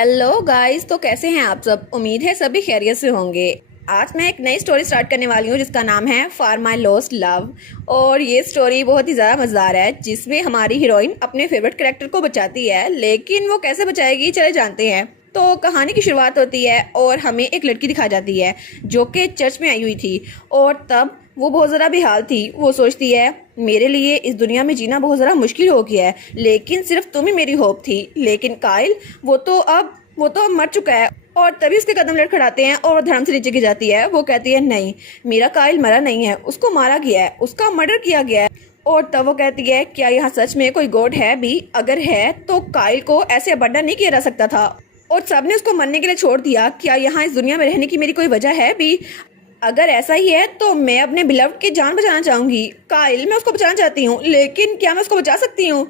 Hello guys, तो कैसे हैं आप सब। उम्मीद है सभी खैरियत से होंगे। आज मैं एक नई स्टोरी स्टार्ट करने वाली हूँ जिसका नाम है फॉर माई लॉस्ट लव। और ये स्टोरी बहुत ही ज़्यादा मज़ेदार है, जिसमें हमारी हीरोइन अपने फेवरेट कैरेक्टर को बचाती है। लेकिन वो कैसे बचाएगी, चले जानते हैं। तो कहानी की शुरुआत होती है और हमें एक लड़की दिखाई जाती है जो कि चर्च में आई हुई थी। और तब वो बहुत ज़्यादा बेहाल थी। वो सोचती है मेरे लिए इस दुनिया में जीना बहुत ज़्यादा मुश्किल हो गया है, लेकिन सिर्फ तुम ही मेरी होप थी। लेकिन काइल वो तो अब मर चुका है। और तभी उसके कदम लड़खड़ाते हैं और वो धर्म से नीचे गिर जाती है। वो कहती है नहीं, मेरा काइल मरा नहीं है, उसको मारा गया है, उसका मर्डर किया गया है। और तब वो कहती है क्या यहाँ सच में कोई गॉड है भी? अगर है तो काइल को ऐसे अबंडन नहीं किया जा सकता था और सबने उसको मरने के लिए छोड़ दिया। क्या यहाँ इस दुनिया में रहने की मेरी कोई वजह है भी? अगर ऐसा ही है तो मैं अपने बिलव्ड की जान बचाना चाहूंगी। काइल, मैं उसको बचाना चाहती हूँ, लेकिन क्या मैं उसको बचा सकती हूँ?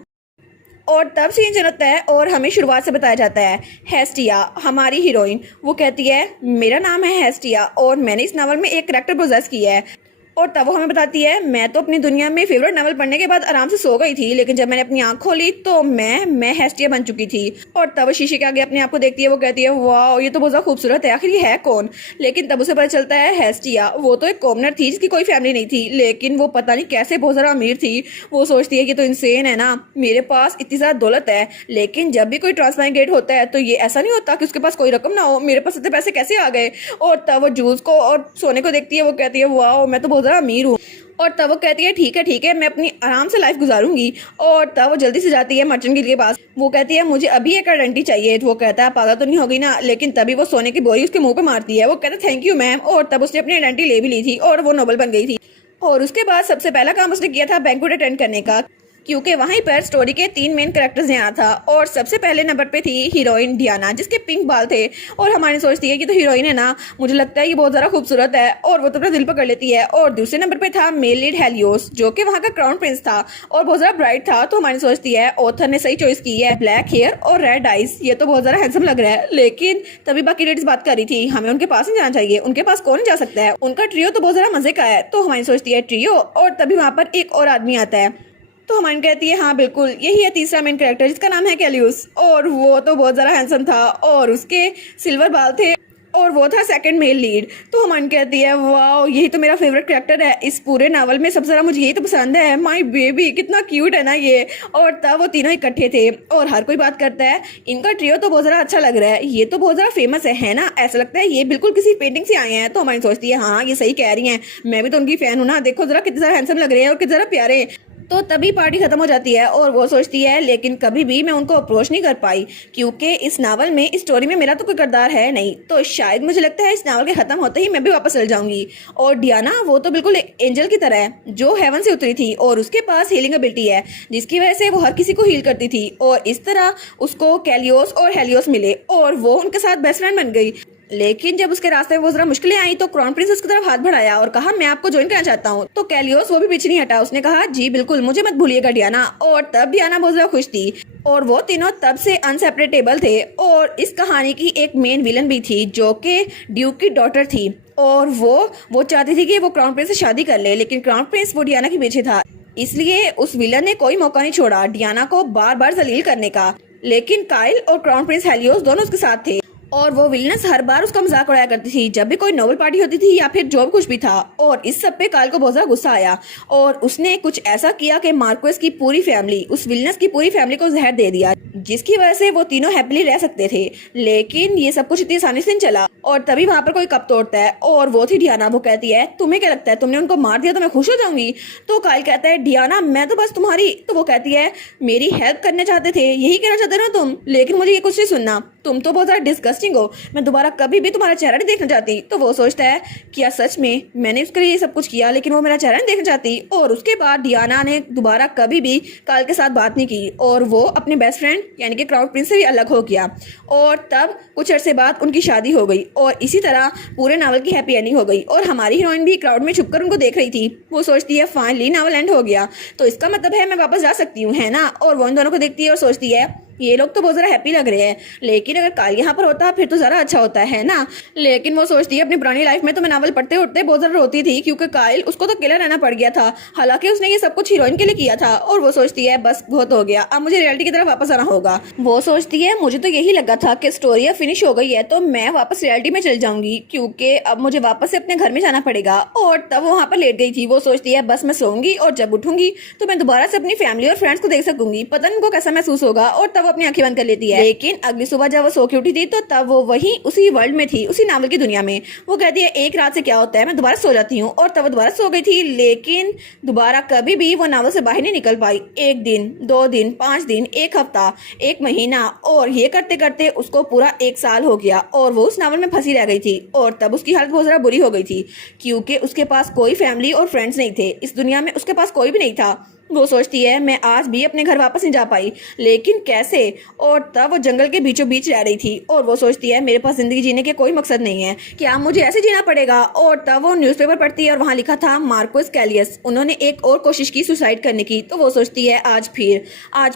और तब सीन चलता है और हमें शुरुआत से बताया जाता है। हेस्टिया हमारी हीरोइन, वो कहती है मेरा नाम है हेस्टिया और मैंने इस नावल में एक करेक्टर पोजेस किया है। और तब वो हमें बताती है मैं तो अपनी दुनिया में फेवरेट नावल पढ़ने के बाद आराम से सो गई थी, लेकिन जब मैंने अपनी आंख खोली तो मैं हेस्टिया बन चुकी थी। और तब वो शीशे के आगे अपने आप को देखती है। वो कहती है वाह, ये तो बहुत ज़्यादा खूबसूरत है, आखिर ये है कौन? लेकिन तब उसे पता चलता है हेस्टिया वो तो एक कॉमनर थी जिसकी कोई फैमिली नहीं थी, लेकिन वो पता नहीं कैसे बहुत ज़्यादा अमीर थी। वो सोचती है कि तो इंसेन है ना, मेरे पास इतनी ज़्यादा दौलत है, लेकिन जब भी कोई ट्रांसमाइग्रेट होता है तो ये ऐसा नहीं होता कि उसके पास कोई रकम ना हो। मेरे पास इतने पैसे कैसे आ गए? और तब वो जूस को और सोने को देखती है। वो कहती है वाह, मैं तो बहुत ज़्यादा अमीर हूँ। और तब वो कहती है ठीक है, मैं अपनी आराम से लाइफ गुजारूंगी। और तब वो जल्दी से जाती है मर्चेंट गिल्ड के पास। वो कहती है मुझे अभी एक आइडेंटिटी चाहिए। तो वो कहता है पागल तो नहीं होगी ना? लेकिन तभी वो सोने की बोरी उसके मुंह पे मारती है। वो कहता है थैंक यू मैम। और तब उसने अपनी आइडेंटिटी ले भी ली थी और वो नोबल बन गई थी। और उसके बाद सबसे पहला काम उसने किया था बैंक्वेट अटेंड करने का, क्योंकि वहीं पर स्टोरी के 3 मेन कैरेक्टर्स यहाँ था। और सबसे पहले नंबर पे थी हीरोइन डियाना, जिसके पिंक बाल थे। और हमारी सोचती है कि तो हीरोइन है ना, मुझे लगता है ये बहुत ज़्यादा खूबसूरत है। और वो तो अपना दिल पकड़ लेती है। और दूसरे नंबर पे था मेल लीड हेलियोस, जो कि वहाँ का क्राउन प्रिंस था और बहुत ज़्यादा ब्राइट था। तो हमारी सोचती है ऑथर ने सही चॉइस की है, ब्लैक हेयर और रेड आइज, ये तो बहुत ज़्यादा हैंडसम लग रहा है। लेकिन तभी बाकी लेडीज बात कर रही थी हमें उनके पास नहीं जाना चाहिए, उनके पास कौन जा सकता है, उनका ट्रियो तो बहुत ज़्यादा मजे का है। तो हमारी सोचती है ट्रियो। और तभी वहाँ पर एक और आदमी आता है। तो हमारी कहती है हाँ बिल्कुल, यही है तीसरा मेन कैरेक्टर जिसका नाम है कैलियस। और वो तो बहुत ज़्यादा हैंडसम था और उसके सिल्वर बाल थे और वो था सेकंड मेल लीड। तो हमारी कहती है वाह, यही तो मेरा फेवरेट कैरेक्टर है इस पूरे नावल में, सबसे ज़्यादा मुझे यही तो पसंद है। माय बेबी, कितना क्यूट है ना ये। और तब वो तीनों इकट्ठे थे और हर कोई बात करता है इनका ट्रियो तो बहुत ज़्यादा अच्छा लग रहा है, ये तो बहुत ज़्यादा फेमस है ना? ऐसा लगता है ये बिल्कुल किसी पेंटिंग से आए हैं। तो हमारी सोचती है हाँ ये सही कह रही हैं, मैं भी तो उनकी फ़ैन हूँ ना, देखो ज़रा कितने ज़्यादा हैंडसम लग रहे हैं और कितने ज़्यादा प्यारे। तो तभी पार्टी खत्म हो जाती है और वो सोचती है लेकिन कभी भी मैं उनको अप्रोच नहीं कर पाई, क्योंकि इस नावल में, इस स्टोरी में मेरा तो कोई किरदार है नहीं। तो शायद मुझे लगता है इस नावल के खत्म होते ही मैं भी वापस चल जाऊंगी। और डियाना वो तो बिल्कुल एक एंजल की तरह है जो हेवन से उतरी थी और उसके पास हीलिंग एबिलिटी है, जिसकी वजह से वो हर किसी को हील करती थी। और इस तरह उसको कैलियोस और हेलियोस मिले और वो उनके साथ बेस्ट फ्रेंड बन गई। लेकिन जब उसके रास्ते में वो जरा मुश्किलें आई तो क्राउन प्रिंस उसकी तरफ हाथ बढ़ाया और कहा मैं आपको ज्वाइन करना चाहता हूँ। तो कैलियोस वो भी पीछे नहीं हटा, उसने कहा जी बिल्कुल, मुझे मत भूलिएगा डियाना। और तब डियाना बहुत ज्यादा खुश थी और वो तीनों तब से अनसेपरेटेबल थे। और इस कहानी की एक मेन विलन भी थी जो कि ड्यूक की डॉटर थी। और वो चाहती थी कि वो क्राउन प्रिंस से शादी कर ले, लेकिन क्राउन प्रिंस वो डियाना के पीछे था। इसलिए उस विलन ने कोई मौका नहीं छोड़ा डियाना को बार बार जलील करने का। लेकिन काइल और क्राउन प्रिंस हेलियोस दोनों उसके साथ थे और वो विलनेस हर बार उसका मजाक उड़ाया करती थी जब भी कोई नोबल पार्टी होती थी या फिर जो भी कुछ भी था। और इस सब पे काइल को बहुत ज्यादा गुस्सा आया और उसने कुछ ऐसा किया कि मार्कोस की पूरी फैमिली, उस विलनेस की पूरी फैमिली को जहर दे दिया, जिसकी वजह से वो तीनों हैप्पीली रह सकते थे। लेकिन ये सब कुछ इतनी आसानी से नहीं चला और तभी वहां पर कोई कप तोड़ता है और वो थी डियाना। वो कहती है तुम्हें क्या लगता है तुमने उनको मार दिया तो मैं खुश हो जाऊंगी? तो काइल कहता है डियाना मैं तो बस तुम्हारी, तो वो कहती है मेरी हेल्प करना चाहते थे, यही कहना चाहते ना तुम, लेकिन मुझे ये कुछ नहीं सुनना, तुम तो बहुत ज्यादा डिस्गस्टिंग हो, मैं दोबारा कभी भी तुम्हारा चेहरा नहीं देखना चाहती। तो वो सोचता है क्या सच में मैंने उसके लिए सब कुछ किया लेकिन वो मेरा चेहरा नहीं देखना चाहती? और उसके बाद डियाना ने दोबारा कभी भी काइल के साथ बात नहीं की और वो अपने बेस्ट फ्रेंड यानी कि क्राउन प्रिंस से भी अलग हो गया। और तब कुछ अरसे बाद उनकी शादी हो गई और इसी तरह पूरे नावल की हैप्पी एंडिंग हो गई। और हमारी हीरोइन भी क्राउड में छुपकर उनको देख रही थी। वो सोचती है फाइनली नावल एंड हो गया, तो इसका मतलब है मैं वापस जा सकती हूँ, है ना? और वो इन दोनों को देखती है और सोचती है ये लोग तो बहुत ज़रा हैप्पी लग रहे हैं, लेकिन अगर कायल यहाँ पर होता फिर तो ज़रा अच्छा होता है ना। लेकिन वो सोचती है अपनी पुरानी लाइफ में तो मैं नावल पढ़ते उठते बहुत ज़रा रोती थी, क्योंकि कायल उसको तो अकेला रहना पड़ गया था, हालांकि उसने ये सब कुछ हीरोइन के लिए किया था। और वो सोचती है बस बहुत हो गया, अब मुझे रियलिटी की तरफ वापस आना होगा। वो सोचती है मुझे तो यही लगा था कि स्टोरी अब फिनिश हो गई है तो मैं वापस रियलिटी में चल जाऊंगी, क्योंकि अब मुझे वापस से अपने घर में जाना पड़ेगा। और तब वो वहाँ पर लेट गई थी। वो सोचती है बस मैं सोऊंगी और जब उठूंगी तो मैं दोबारा से अपनी फैमिली और फ्रेंड्स को देख सकूंगी, पता नहीं उनको कैसा महसूस होगा। और तब वो अपनी आंखें बंद कर लेती है। लेकिन अगली सुबह जब वो सो के उठी थी तो तब वो वही उसी वर्ल्ड में थी, उसी नावल की दुनिया में। वो कहती है एक रात से क्या होता है, मैं दोबारा सो जाती हूँ। और तब वो दोबारा सो गई थी, लेकिन दोबारा कभी भी वो नावल से बाहर नहीं निकल पाई। 1 दिन, 2 दिन, 5 दिन, 1 हफ्ता, 1 महीना, और ये करते करते उसको पूरा 1 साल हो गया और वो उस नावल में फंसी रह गई थी। और तब उसकी हालत बहुत ज़्यादा बुरी हो गई थी, क्योंकि उसके पास कोई फैमिली और फ्रेंड्स नहीं थे। इस दुनिया में उसके पास कोई भी नहीं था। वो सोचती है मैं आज भी अपने घर वापस नहीं जा पाई, लेकिन कैसे। और तब वो जंगल के बीचों बीच रह रही थी और वो सोचती है मेरे पास जिंदगी जीने के कोई मकसद नहीं है, क्या मुझे ऐसे जीना पड़ेगा। और तब वो न्यूज़पेपर पढ़ती है और वहाँ लिखा था मार्कोस कैलियस, उन्होंने एक और कोशिश की सुसाइड करने की। तो वो सोचती है आज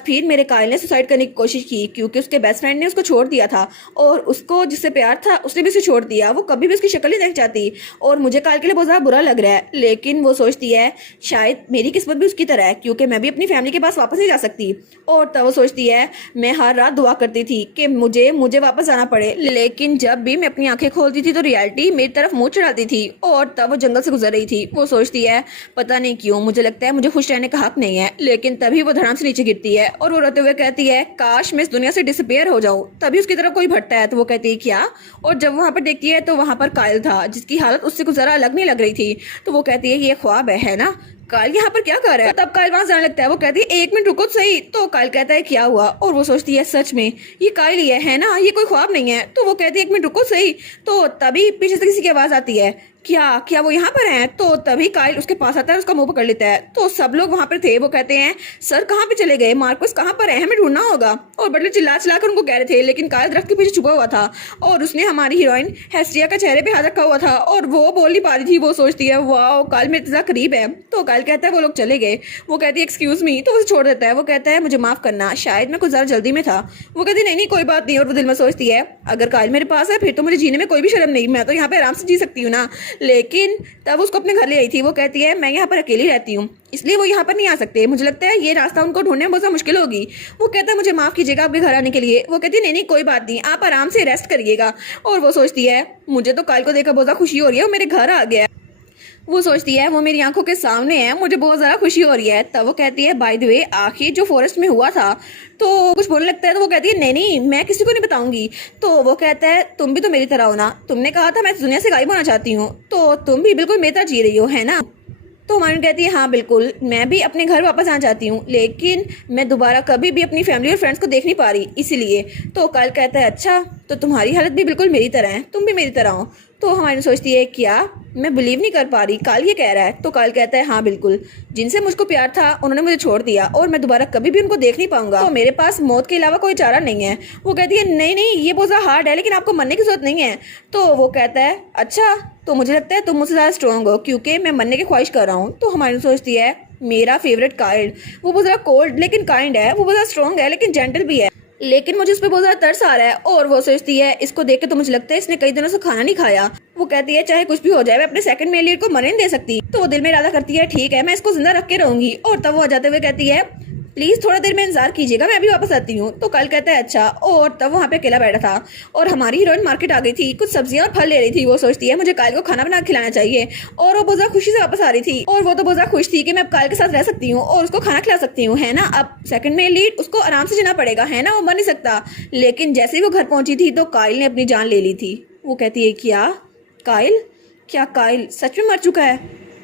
फिर मेरे कायल ने सुसाइड करने की कोशिश की, क्योंकि उसके बेस्ट फ्रेंड ने उसको छोड़ दिया था और उसको जिससे प्यार था उसने भी उसे छोड़ दिया। वो कभी भी उसकी शक्ल नहीं देख जाती और मुझे कायल के लिए बहुत ज़्यादा बुरा लग रहा है। लेकिन वो सोचती है शायद मेरी किस्मत भी उसकी तरह है, क्योंकि मैं भी अपनी फैमिली के पास वापस नहीं जा सकती। और तब वो सोचती है मैं हर रात दुआ करती थी कि मुझे वापस जाना पड़े, लेकिन जब भी मैं अपनी आंखें खोलती थी तो रियलिटी मेरी तरफ मुंह चढ़ाती थी। और तब वो जंगल से गुजर रही थी। वो सोचती है पता नहीं क्यों मुझे लगता है मुझे खुश रहने का हक नहीं है। लेकिन तभी वो धड़ाम से नीचे गिरती है और वो रोते हुए कहती है काश मैं इस दुनिया से डिसअपीयर हो जाऊं। तभी उसकी तरफ कोई भटता है तो वो कहती है क्या। और जब वहां पर देखती है तो वहां पर कायल था, जिसकी हालत उससे कुछ जरा अलग नहीं लग रही थी। तो वो कहती है ये ख्वाब है ना, कायल यहाँ पर क्या कर रहा है। तब कायल वहां जाने लगता है। वो कहती है 1 मिनट रुको तो सही। तो कायल कहता है क्या हुआ। और वो सोचती है सच में ये कायल ही है ना, ये कोई ख्वाब नहीं है। तो वो कहती है 1 मिनट रुको सही। तो तभी पीछे से किसी की आवाज आती है क्या वो यहाँ पर हैं। तो तभी कायल उसके पास आता है, उसका मुंह पकड़ लेता है। तो सब लोग वहां पर थे। वो कहते हैं सर कहाँ पे चले गए, मार्कोस कहाँ पर है, हमें ढूंढना होगा। और बटलर चिल्ला चिल्ला कर उनको कह रहे थे, लेकिन कायल दरख्त के पीछे छुपा हुआ था और उसने हमारी हीरोइन हेस्टिया का चेहरे पे हाथ रखा हुआ था और वो बोल नहीं पा रही थी। वो सोचती है वाह कायल मेरे इतना करीब है। तो कायल कहता है वो लोग चले गए। वो कहती है एक्सक्यूज मी, तो उसे छोड़ देता है। वो कहता है मुझे माफ करना, शायद मैं कुछ ज्यादा जल्दी में था। वो कहती नहीं कोई बात नहीं। और वो दिल में सोचती है अगर कायल मेरे पास है फिर तो मुझे जीने में कोई भी शर्म नहीं, मैं तो यहाँ पे आराम से जी सकती हूँ ना। लेकिन तब उसको अपने घर ले आई थी। वो कहती है मैं यहाँ पर अकेली रहती हूँ, इसलिए वो यहाँ पर नहीं आ सकते, मुझे लगता है ये रास्ता उनको ढूंढने में बहुत मुश्किल होगी। वो कहता है मुझे माफ कीजिएगा आपके घर आने के लिए। वो कहती है नहीं कोई बात नहीं, आप आराम से रेस्ट करिएगा। और वो सोचती है मुझे तो कायल को देखकर बहुत खुशी हो रही है, वो मेरे घर आ गया। वो सोचती है वो मेरी आंखों के सामने है, मुझे बहुत ज़्यादा खुशी हो रही है। तब वो कहती है बाय द वे आखिर जो फॉरेस्ट में हुआ था। तो कुछ बोलने लगता है तो वो कहती है नहीं मैं किसी को नहीं बताऊंगी। तो वो कहता है तुम भी तो मेरी तरह हो ना, तुमने कहा था मैं इस दुनिया से गायब होना चाहती हूँ, तो तुम भी बिल्कुल मेरी तरह जी रही हो है ना। तो हमारी कहती है हाँ बिल्कुल, मैं भी अपने घर वापस आना चाहती हूँ, लेकिन मैं दोबारा कभी भी अपनी फैमिली और फ्रेंड्स को देख नहीं पा रही इसीलिए। तो कायल कहता है अच्छा तो तुम्हारी हालत भी बिल्कुल मेरी तरह है, तुम भी मेरी तरह हो। तो हमारी सोचती है क्या, मैं बिलीव नहीं कर पा रही, कायल ये कह रहा है। तो कायल कहता है हाँ बिल्कुल, जिनसे मुझको प्यार था उन्होंने मुझे छोड़ दिया और मैं दोबारा कभी भी उनको देख नहीं पाऊंगा, तो मेरे पास मौत के अलावा कोई चारा नहीं है। वो कहती है नहीं ये बहुत ज़्यादा हार्ड है, लेकिन आपको मरने की जरूरत नहीं है। तो वो कहता है अच्छा तो मुझे लगता है तुम मुझसे ज़्यादा स्ट्रॉन्ग हो, क्योंकि मैं मरने की ख्वाहिश कर रहा हूँ। तो हमारी सोचती है मेरा फेवरेट कायल, वो बहुत ज़्यादा कोल्ड लेकिन काइंड है, वो बहुत ज़्यादा स्ट्रॉन्ग है लेकिन जेंटल भी है, लेकिन मुझे इस पर बहुत ज़्यादा तरस आ रहा है। और वो सोचती है इसको देख के तो मुझे लगता है इसने कई दिनों से खाना नहीं खाया। वो कहती है चाहे कुछ भी हो जाए मैं अपने सेकंड मेल लीड को मरने नहीं दे सकती। तो वो दिल में इरादा करती है ठीक है मैं इसको जिंदा रख के रहूंगी। और तब वो आ जाते हुए कहती है प्लीज थोड़ा देर में इंतजार कीजिएगा, मैं अभी वापस आती हूँ। तो कल कहता है अच्छा। और तब वहाँ पे अकेला बैठा था और हमारी हीरोइन मार्केट आ गई थी, कुछ सब्जियां और फल ले रही थी। वो सोचती है मुझे कायल को खाना बना खिलाना चाहिए और वो बहुत ज्यादा खुशी से वापस आ रही थी और वो तो बहुत ज्यादा खुश थी कि मैं अब कायल के साथ रह सकती हूँ और उसको खाना खिला सकती हूँ है ना। अब सेकंड में लीड उसको आराम से जीना पड़ेगा है ना, वो मर नहीं सकता। लेकिन जैसे ही वो घर पहुंची थी तो कायल ने अपनी जान ले ली थी। वो कहती है क्या कायल सच में मर चुका है।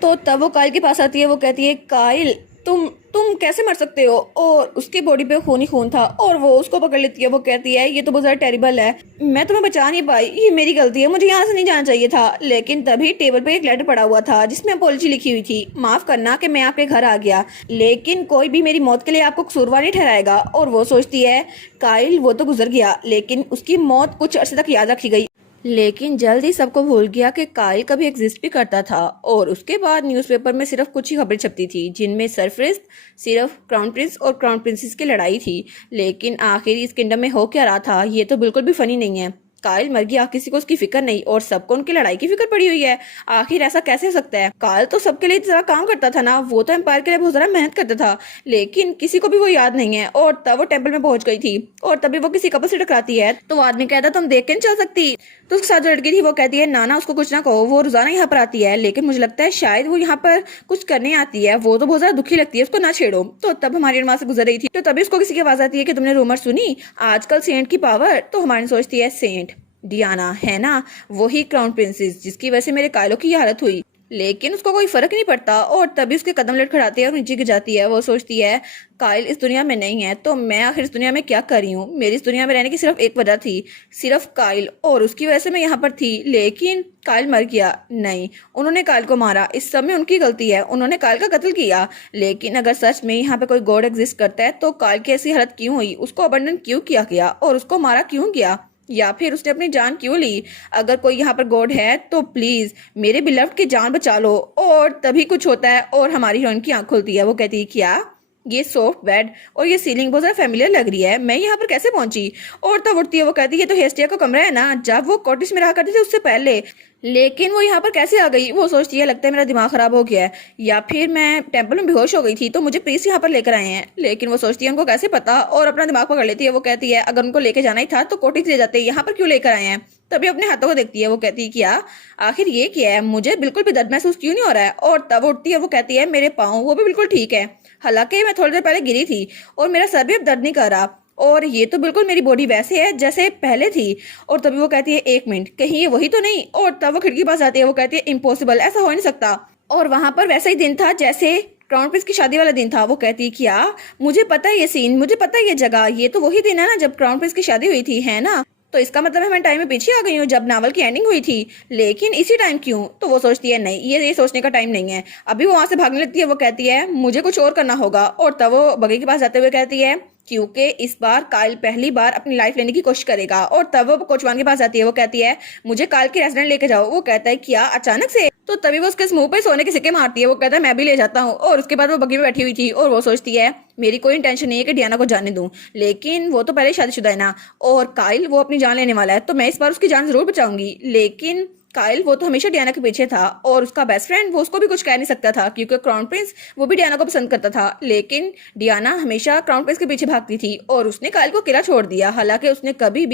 तो तब वो कायल के पास आती है। वो कहती है कायल तुम कैसे मर सकते हो। और उसके बॉडी पे खून ही खून था और वो उसको पकड़ लेती है। वो कहती है ये तो बहुत ज़्यादा टेरिबल है, मैं तुम्हें बचा नहीं पाई, ये मेरी गलती है, मुझे यहाँ से नहीं जाना चाहिए था। लेकिन तभी टेबल पे एक लेटर पड़ा हुआ था जिसमें अपॉलजी लिखी हुई थी, माफ करना कि मैं आपके घर आ गया, लेकिन कोई भी मेरी मौत के लिए आपको कसूरवार नहीं ठहराएगा। और वो सोचती है कायल वो तो गुजर गया लेकिन उसकी मौत कुछ अर्से तक याद रखी गई। लेकिन जल्द ही सबको भूल गया कि काइल कभी एग्जिस्ट भी करता था। और उसके बाद न्यूज़पेपर में सिर्फ कुछ ही खबरें छपती थी जिनमें सरफेस सिर्फ क्राउन प्रिंस और क्राउन प्रिंसेस की लड़ाई थी। लेकिन आखिर इस किंगडम में हो क्या रहा था ये तो बिल्कुल भी फनी नहीं है। काइल मर गया, किसी को उसकी फिक्र नहीं और सबको उनकी लड़ाई की फिक्र पड़ी हुई है। आखिर ऐसा कैसे हो सकता है? काइल तो सबके लिए जरा काम करता था ना, वो तो एम्पायर के लिए बहुत ज्यादा मेहनत करता था, लेकिन किसी को भी वो याद नहीं है। और तब वो टेंपल में पहुंच गई थी और तभी वो किसी कपल से टकराती है तो वो आदमी कहता तुम देख के नहीं चल सकती। तो उसके साथ जो लड़की थी वो कहती है ना ना उसको कुछ ना कहो, वो रोजाना यहाँ पर आती है, लेकिन मुझे लगता है शायद वो यहाँ पर कुछ करने आती है, वो तो बहुत ज्यादा दुखी लगती है, उसको ना छेड़ो। तो तब हमारी वहां से गुजर रही थी तो तभी उसको किसी की आवाज आती है कि तुमने रूमर सुनी आजकल सेंट की पावर। तो हमारी सोचती है सेंट डियाना है ना, वही क्राउन प्रिंसेस जिसकी वजह से मेरे कायलो की हालत हुई। लेकिन उसको कोई फर्क नहीं पड़ता और तभी उसके कदम लड़खड़ाते हैं और नीचे गिर जाती है। वो सोचती है काइल इस दुनिया में नहीं है तो मैं आखिर इस दुनिया में क्या कर रही हूँ। मेरी इस दुनिया में रहने की सिर्फ एक वजह थी, सिर्फ काइल, और उसकी वजह से मैं यहाँ पर थी। लेकिन काइल मर गया नहीं, उन्होंने काइल को मारा, इस सब में उनकी गलती है, उन्होंने काइल का कत्ल किया। लेकिन अगर सच में यहाँ पे कोई गॉड एग्जिस्ट करता है तो काइल की ऐसी हालत क्यों हुई, उसको अबंडन क्यों किया गया और उसको मारा क्यों गया, या फिर उसने अपनी जान क्यों ली? अगर कोई यहाँ पर गॉड है तो प्लीज मेरे बिलव्ड की जान बचा लो। और तभी कुछ होता है और हमारी हीरोइन की आंख खुलती है। वो कहती है क्या ये सॉफ्ट बेड और ये सीलिंग बहुत ज्यादा फेमिलियर लग रही है, मैं यहाँ पर कैसे पहुंची? और तब उठती है, वो कहती है ये तो हेस्टिया का कमरा है ना, जब वो कॉटेज में रहा करती थी उससे पहले, लेकिन वो यहाँ पर कैसे आ गई? वो सोचती है लगता है मेरा दिमाग खराब हो गया है या फिर मैं टेंपल में बेहोश हो गई थी तो मुझे प्रीस्ट यहाँ पर लेकर आए हैं। लेकिन वो सोचती है उनको कैसे पता और अपना दिमाग पकड़ लेती है। वो कहती है अगर उनको लेके जाना ही था तो कोटिंग ले जाते, यहाँ पर क्यों लेकर आए हैं? तभी अपने हाथों को देखती है। वो कहती है क्या आखिर ये क्या है, मुझे बिल्कुल भी दर्द महसूस क्यों नहीं हो रहा है? और तब उठती है, वो कहती है मेरे पाँव वो भी बिल्कुल ठीक है, हालांकि मैं थोड़ी देर पहले गिरी थी और मेरा सर भी अब दर्द नहीं कर रहा और ये तो बिल्कुल मेरी बॉडी वैसे है जैसे पहले थी। और तभी वो कहती है एक मिनट, कहीं ये वही तो नहीं? और तब वो खिड़की के पास आती है। वो कहती है इम्पॉसिबल, ऐसा हो नहीं सकता। और वहां पर वैसा ही दिन था जैसे क्राउन प्रिंस की शादी वाला दिन था। वो कहती है क्या मुझे पता है ये सीन, मुझे पता है ये जगह, ये तो वही दिन है ना जब क्राउन प्रिंस की शादी हुई थी, है ना? तो इसका मतलब है मैं टाइम में पीछे आ गई हूँ जब नावल की एंडिंग हुई थी, लेकिन इसी टाइम क्यों? तो वो सोचती है नहीं ये सोचने का टाइम नहीं है। अभी वो वहां से भागने लगती है। वो कहती है मुझे कुछ और करना होगा। और तब वो बगी के पास जाते हुए कहती है क्योंकि इस बार काइल पहली बार अपनी लाइफ लेने की कोशिश करेगा। और तब वो कोचवान के पास जाती है। वो कहती है मुझे काइल के रेस्टोरेंट लेके जाओ। वो कहता है क्या अचानक से? तो तभी वो उसके मुंह पे सोने के सिक्के मारती है। वो कहता है मैं भी ले जाता हूँ। और उसके बाद वो बगी में बैठी हुई थी और वो सोचती है मेरी कोई इंटेंशन नहीं है कि डियाना को जाने दूं, लेकिन वो तो पहले शादीशुदा है ना और काइल वो अपनी जान लेने वाला है तो मैं इस बार उसकी जान जरूर बचाऊंगी। लेकिन काइल वो तो हमेशा डियाना के पीछे था और उसका बेस्ट फ्रेंड वो उसको भी कुछ कह नहीं सकता था क्योंकि क्राउन प्रिंस वो भी डियाना को पसंद करता था। लेकिन डियाना हमेशा क्राउन प्रिंस के पीछे भागती थी और उसने काइल को अकेला छोड़ दिया, हालांकि उसने कभी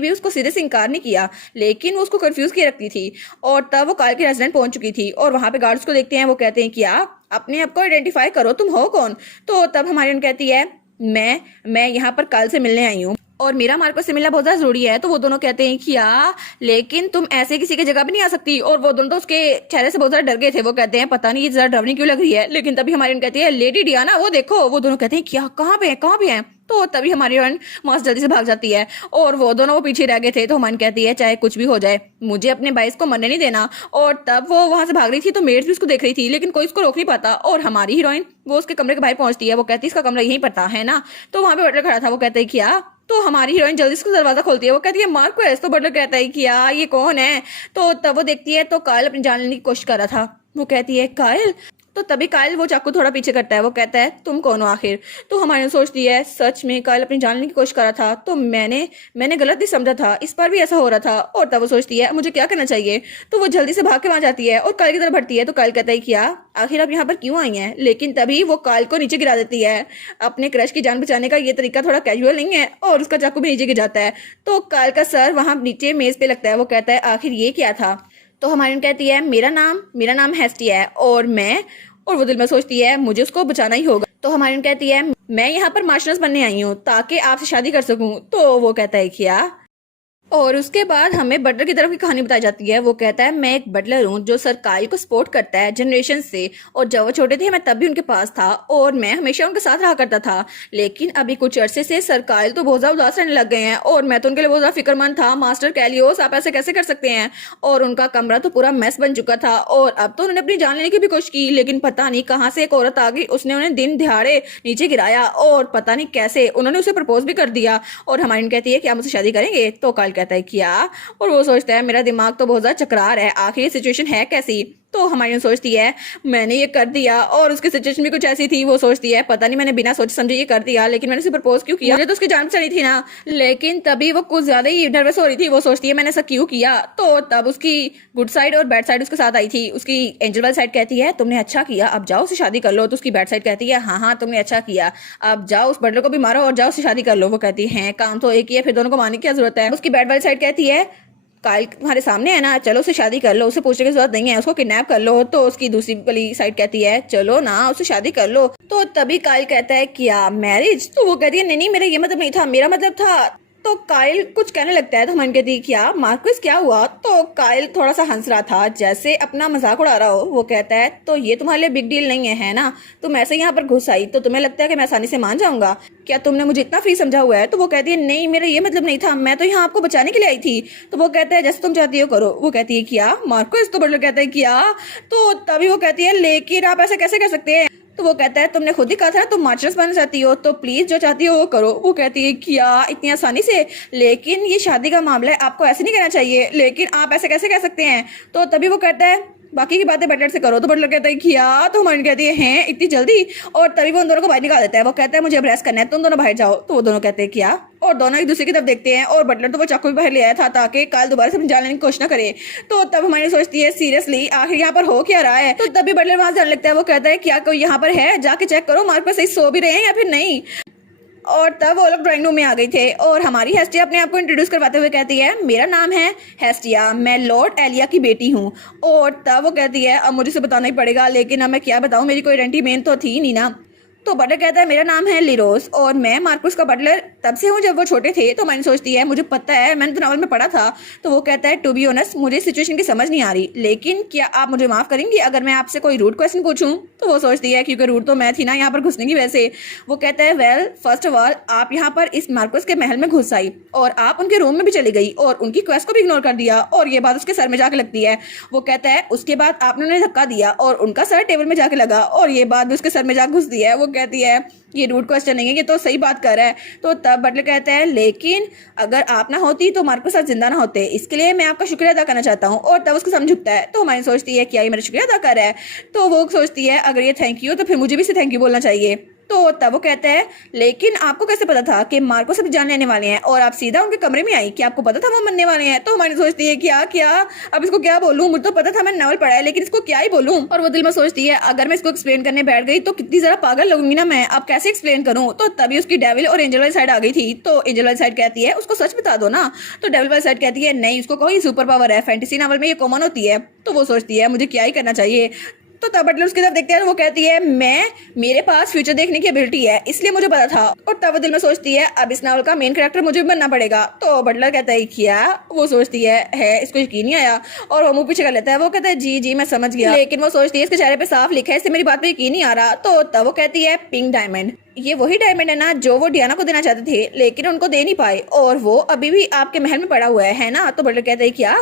भी उसको सीधे से इंकार नहीं किया, लेकिन वो उसको कंफ्यूज किए रखती थी। और तब वो काइल के रेजिडेंट पहुंच चुकी थी और वहां पे गार्ड्स को देखते हैं। वो कहते हैं क्या अपने आप को आइडेंटिफाई करो, तुम हो कौन? तो तब हमारी कहती है मैं यहाँ पर काइल से मिलने आई हूँ और मेरा मार्को से मिलना बहुत ज्यादा जरूरी है। तो वो दोनों कहते हैं क्या लेकिन तुम ऐसे किसी की जगह भी नहीं आ सकती। और वो दोनों तो उसके चेहरे से बहुत ज्यादा डर गए थे। वो कहते हैं पता नहीं ये जरा डरवनी क्यों लग रही है। लेकिन तभी हमारी कहती है लेडी डियाना वो देखो। वो दोनों कहते हैं क्या कहाँ पे है कहाँ पे है? तो तभी हमारी हीरोइन वहां से जल्दी से भाग जाती है और वो दोनों वो पीछे रह गए थे। तो हमारी कहती है चाहे कुछ भी हो जाए मुझे अपने बाइस को मरने नहीं देना। और तब वो वहां से भाग रही थी तो मेड्स भी उसको देख रही थी लेकिन कोई उसको रोक नहीं पाता। और हमारी हीरोइन वो उसके कमरे के बाहर पहुंचती है। वो कहती है इसका कमरा यहीं पर था, है ना? तो वहां पे बटलर खड़ा था। वो कहता है क्या? तो हमारी हीरोइन जल्दी से दरवाजा खोलती है। वो कहती है मार्कोस। तो बटलर कहता है क्या ये कौन है? तो तब वो देखती है तो काइल अपनी जान लेने की कोशिश कर रहा था। वो कहती है काइल। तो तभी काइल वो चाकू थोड़ा पीछे करता है। वो कहता है तुम कौन हो आखिर? तो हमारी सोचती है सच में काइल अपनी जान लेने की कोशिश कर रहा था तो मैंने गलत ही समझा था, इस बार भी ऐसा हो रहा था। और तब वो सोचती है मुझे क्या करना चाहिए। तो वो जल्दी से भाग के वहां जाती है और काइल की तरफ बढ़ती है। तो काइल कहता है क्या आखिर आप यहाँ पर क्यों आई हैं? लेकिन तभी वो काइल को नीचे गिरा देती है। अपने क्रश की जान बचाने का ये तरीका थोड़ा कैजुअल नहीं है और उसका चाकू भी नीचे गिर जाता है। तो काइल का सर वहां नीचे मेज पे लगता है। वो कहता है आखिर ये क्या था? तो हमारी कहती है मेरा नाम हेस्टी है और वो दिल में सोचती है मुझे उसको बचाना ही होगा। तो हमारी कहती है मैं यहाँ पर मार्शनर्स बनने आई हूँ ताकि आपसे शादी कर सकूं। तो वो कहता है क्या? और उसके बाद हमें बटलर की तरफ की कहानी बताई जाती है। वो कहता है मैं एक बटलर हूँ जो सर काइल को सपोर्ट करता है जनरेशन से, और जब वो छोटे थे मैं तब भी उनके पास था और मैं हमेशा उनके साथ रहा करता था। लेकिन अभी कुछ अरसे से सर काइल तो बहुत ज्यादा उदास रहने लग गए हैं और मैं तो उनके लिए बहुत ज्यादा फिक्रमंद था। मास्टर कैलियोस आप ऐसे कैसे कर सकते हैं? और उनका कमरा तो पूरा मैस बन चुका था और अब तो उन्होंने अपनी जान लेने की भी कोशिश की, लेकिन पता नहीं कहाँ से एक औरत आ गई, उसने उन्हें दिन दिहाड़े नीचे गिराया और पता नहीं कैसे उन्होंने उसे प्रपोज भी कर दिया। और हमारी कहती है कि आप मुझसे शादी करेंगे? तो काइल कहता है क्या, और वो सोचता है मेरा दिमाग तो बहुत ज़्यादा चकरार है, आखिर ये सिचुएशन है कैसी। तो हमारी सोचती है मैंने ये कर दिया, और उसकी सिचुएशन भी कुछ ऐसी थी। वो सोचती है पता नहीं मैंने बिना सोचे समझे ये कर दिया, लेकिन मैंने उसे प्रपोज क्यों किया, मुझे तो उसकी जान बचानी थी ना। लेकिन तभी वो कुछ ज्यादा ही नर्वस हो रही थी। वो सोचती है मैंने ऐसा क्यों किया। तो तब उसकी गुड साइड और बैड साइड उसके साथ आई थी। उसकी एंजल वाली साइड कहती है तुमने अच्छा किया, अब जाओ उससे शादी कर लो। तो उसकी बैड साइड कहती है हाँ हाँ तुमने अच्छा किया, अब जाओ उस बटलर को भी मारो और जाओ उससे शादी कर लो। वो कहती है काम तो एक ही है, फिर दोनों को मारने की क्या जरूरत है। उसकी बैड वाली साइड कहती है काइल तुम्हारे सामने है ना, चलो उससे शादी कर लो, उसे पूछने की जरूरत नहीं है, उसको किडनैप कर लो। तो उसकी दूसरी वाली साइड कहती है चलो ना उससे शादी कर लो। तो तभी काइल कहता है क्या मैरिज। तो वो कहती है नहीं नहीं मेरा ये मतलब नहीं था, मेरा मतलब था। तो काइल कुछ कहने लगता है तो हम कहती है क्या मार्कस क्या हुआ। तो काइल थोड़ा सा हंस रहा था जैसे अपना मजाक उड़ा रहा हो। वो कहता है तो ये तुम्हारे लिए बिग डील नहीं है ना, तुम ऐसे यहाँ पर घुस आई तो तुम्हें लगता है कि मैं आसानी से मान जाऊंगा, क्या तुमने मुझे इतना फ्री समझा हुआ है। तो वो कहती है नहीं मेरा ये मतलब नहीं था, मैं तो यहाँ आपको बचाने के लिए आई थी। तो वो कहता है जैसे तुम चाहती हो करो। वो कहती है क्या मार्कस। तो बटलर कहता है क्या। तो तभी वो कहती है लेकिन आप ऐसे कैसे कर सकते हैं। तो वो कहता है तुमने खुद ही कहा था ना तुम मार्चर्स बनना चाहती हो, तो प्लीज जो चाहती हो वो करो। वो कहती है क्या इतनी आसानी से, लेकिन ये शादी का मामला है, आपको ऐसे नहीं कहना चाहिए, लेकिन आप ऐसे कैसे कह सकते हैं। तो तभी वो कहता है बाकी की बातें बटलर से करो। तो बटलर कहता है क्या। तो हमारी कहती है हैं इतनी जल्दी। और तभी वो उन दोनों को बाहर निकाल देता है। वो कहता है मुझे अब रेस्ट करना है, तुम दोनों बाहर जाओ। तो वो दोनों कहते हैं क्या, और दोनों एक दूसरे की तरफ देखते हैं। और बटलर तो वो चाकू भी बाहर ले आया था ताकि काल दोबारा से अपनी जान लेने की कोशिश न करे। तो तब हमारी सोचती है सीरियसली आखिर यहाँ पर हो क्या रहा है। तो तभी बटलर वहां जाने लगता है। वो कहता है क्या कोई यहाँ पर है, जाके चेक करो मार्क पर सही सो भी रहे हैं या फिर नहीं। और तब वो लोग ड्राइंग रूम में आ गए थे और हमारी हेस्टिया अपने आप को इंट्रोड्यूस करवाते हुए कहती है मेरा नाम है हेस्टिया, मैं लॉर्ड एलिया की बेटी हूँ। और तब वो कहती है अब मुझे से बताना ही पड़ेगा, लेकिन अब मैं क्या बताऊँ, मेरी कोई आइडेंटिटी मेन तो थी नहीं ना। तो बटलर कहता है मेरा नाम है लिरोस और मैं मार्कुस का बटलर तब से हूँ जब वो छोटे थे। तो मैंने सोचती है मुझे पता है, मैंने तो नॉवल में पढ़ा था। तो वो कहता है टू बी ऑनेस्ट मुझे सिचुएशन की समझ नहीं आ रही, लेकिन क्या आप मुझे माफ करेंगी अगर मैं आपसे कोई रूड क्वेश्चन पूछूं। तो वो सोचती है क्योंकि रूड तो मैं थी ना यहाँ पर घुसने की वजह से। वो कहता है वेल फर्स्ट ऑफ ऑल आप यहाँ पर इस मार्कुस के महल में घुस आई और आप उनके रूम में भी चली गई और उनकी क्वेस्ट को भी इग्नोर कर दिया, और ये बात उसके सर में जाके लगती है। वो कहता है उसके बाद आपने उन्हें धक्का दिया और उनका सर टेबल में जाके लगा, और ये बात भी उसके सर में जाके घुसती है। वो कहती है ये रूड क्वेश्चन नहीं है, ये तो सही बात कर रहा है। तो तब बटलर कहता है लेकिन अगर आप ना होती तो मार्कुस आज जिंदा ना होते, इसके लिए मैं आपका शुक्रिया अदा करना चाहता हूँ। और तब उसको समझ झुकता है। तो हमारी सोचती है क्या ये मेरा शुक्रिया अदा कर रहा है। तो वो सोचती है अगर ये थैंक यू तो फिर मुझे भी इसे थैंक यू बोलना चाहिए। तो तब वो कहता है लेकिन आपको कैसे पता था कि मार्कुस अभी जान लेने वाले हैं और आप सीधा उनके कमरे में आई, क्या आपको पता था वो मरने वाले हैं। तो हमारी सोचती है क्या क्या अब इसको क्या बोलूं, मुझे तो पता था, मैंने नॉवल पढ़ा है, लेकिन इसको क्या ही बोलूं। और वो दिल में सोचती है अगर मैं इसको एक्सप्लेन करने बैठ गई तो कितनी जरा पागल लगूंगी ना मैं, अब कैसे एक्सप्लेन करूं। तो तभी उसकी डेविल और एंजल वाली साइड आ गई थी। तो एंजल वाली साइड कहती है उसको सच बता दो ना। तो डेविल वाली साइड कहती है नहीं उसको कोई सुपर पावर है, फैंटेसी नॉवल में ये कॉमन होती है। तो वो सोचती है मुझे क्या ही करना चाहिए। तो तब बटलर उसकी तरफ देखते हैं तो वो कहती है मेरे पास फ्यूचर देखने की एबिलिटी है इसलिए मुझे पता था। और तब वो दिल में सोचती है अब इस नावल का मेन कैरेक्टर मुझे भी बनना पड़ेगा। तो बटलर कहता है क्या। वो सोचती है इसको यकीन नहीं आया और वो मुंह पीछे कर लेता है। वो कहता है जी जी मैं समझ गया, लेकिन वो सोचती है इसके चेहरे पे साफ लिखा है, इससे मेरी बात पे यकीन नहीं आ रहा। तो तब वो कहती है पिंक डायमंड, ये वही डायमंड है ना जो वो डियाना को देना चाहते थे लेकिन उनको दे नहीं पाए, और वो अभी भी आपके महल में पड़ा हुआ है ना। तो बटलर कहता है क्या।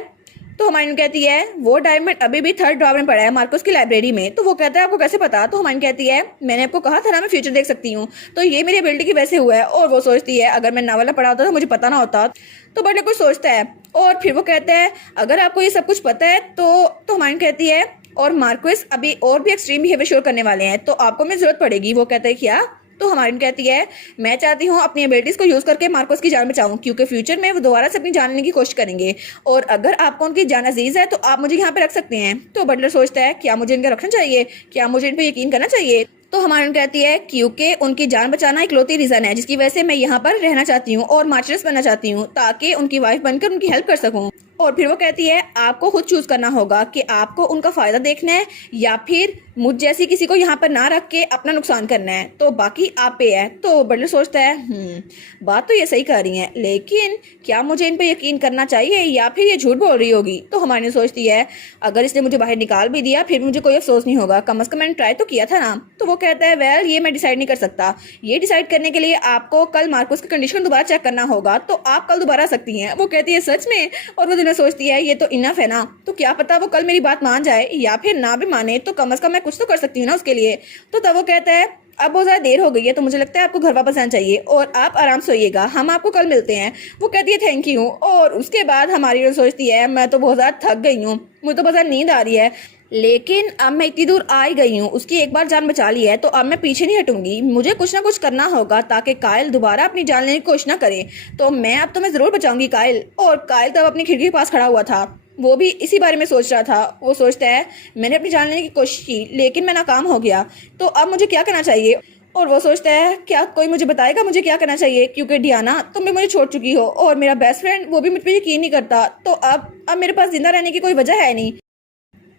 तो हमारी कहती है वो डायमंड अभी भी थर्ड ड्रॉवर में पड़ा है मार्कुस की लाइब्रेरी में। तो वो कहता है आपको कैसे पता। तो हमारी कहती है मैंने आपको कहा था ना मैं फ्यूचर देख सकती हूँ, तो ये मेरी एबिलिटी की वजह से हुआ है। और वो सोचती है अगर मैं नावल पढ़ा होता तो मुझे पता ना होता। तो बटलर कुछ सोचता है और फिर वो कहता है अगर आपको ये सब कुछ पता है तो हमारी कहती है और मार्कुस अभी और भी एक्सट्रीम बिहेवियर शो करने वाले हैं तो आपको मेरी जरूरत पड़ेगी। वो कहता है क्या। तो हमारी कहती है मैं चाहती हूँ अपनी एबिलिटीज को यूज करके मार्कुस की जान बचाऊं, क्योंकि फ्यूचर में वो दोबारा से अपनी जान लेने की कोशिश करेंगे, और अगर आपको उनकी जान अजीज है तो आप मुझे यहाँ पे रख सकते हैं। तो बटलर सोचता है क्या मुझे इनका रखना चाहिए, क्या मुझे इन पे यकीन करना चाहिए। तो हमारी कहती है क्योंकि उनकी जान बचाना इकलौती रीजन है जिसकी वजह से मैं यहाँ पर रहना चाहती हूँ और मार्चरस बनना चाहती हूँ ताकि उनकी वाइफ बनकर उनकी हेल्प कर सकूँ। और फिर वो कहती है आपको खुद चूज करना होगा कि आपको उनका फायदा देखना है या फिर मुझ जैसी किसी को यहाँ पर ना रख के अपना नुकसान करना है, तो बाकी आप पे है। तो बटलर सोचता है बात तो ये सही कर रही है, लेकिन क्या मुझे इन पे यकीन करना चाहिए या फिर ये झूठ बोल रही होगी। तो हमारी सोचती है अगर इसने मुझे बाहर निकाल भी दिया फिर मुझे कोई अफसोस नहीं होगा, कम अज कम मैंने ट्राई तो किया था ना। तो वो कहता है वेल ये मैं डिसाइड नहीं कर सकता, ये डिसाइड करने के लिए आपको कल मार्कुस की कंडीशन दोबारा चेक करना होगा, तो आप कल दोबारा आ सकती हैं। वो कहती है सच में। और वो दिल में सोचती है ये तो इनफ है ना, तो क्या पता वो कल मेरी बात मान जाए या फिर ना भी माने, तो कम अज कम मैं कुछ तो कर सकती हूँ ना उसके लिए। तो तब वो कहता है अब बहुत ज़्यादा देर हो गई है तो मुझे लगता है आपको घर वापस आना चाहिए और आप आराम से सोइएगा, हम आपको कल मिलते हैं। वो कहती है थैंक यू, और उसके बाद हमारी हीरो सोचती है मैं तो बहुत ज़्यादा थक गई हूँ, मुझे तो बहुत ज़्यादा नींद आ रही है, लेकिन अब मैं इतनी दूर आ ही गई हूँ, उसकी एक बार जान बचा ली है तो अब मैं पीछे नहीं हटूंगी, मुझे कुछ ना कुछ करना होगा ताकि कायल दोबारा अपनी जान लेने की कोशिश ना करे। तो मैं अब तुम्हें ज़रूर बचाऊंगी कायल। और कायल तब अपनी खिड़की के पास खड़ा हुआ था, वो भी इसी बारे में सोच रहा था। वो सोचता है मैंने अपनी जान लेने की कोशिश की लेकिन मैं नाकाम हो गया, तो अब मुझे क्या करना चाहिए। और वो सोचता है क्या कोई मुझे बताएगा मुझे क्या करना चाहिए, क्योंकि डियाना तुम भी मुझे छोड़ चुकी हो और मेरा बेस्ट फ्रेंड वो भी मुझ पर यकीन नहीं करता, तो अब मेरे पास जिंदा रहने की कोई वजह है नहीं।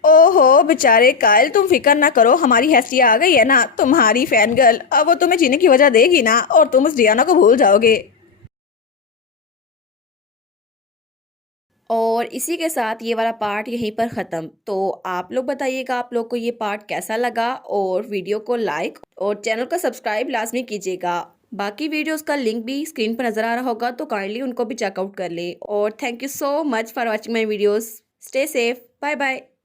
ओहो बेचारे कायल, तुम फिक्र ना करो, हमारी हैसिया आ गई है ना तुम्हारी फैन गर्ल, अब वो तुम्हें जीने की वजह देगी ना और तुम उस डियाना को भूल जाओगे। और इसी के साथ ये वाला पार्ट यहीं पर ख़त्म। तो आप लोग बताइएगा आप लोग को ये पार्ट कैसा लगा, और वीडियो को लाइक और चैनल को सब्सक्राइब लाजमी कीजिएगा। बाकी वीडियोस का लिंक भी स्क्रीन पर नज़र आ रहा होगा तो काइंडली उनको भी चेकआउट कर ले। और thank you so much for watching my videos. Stay safe, bye bye.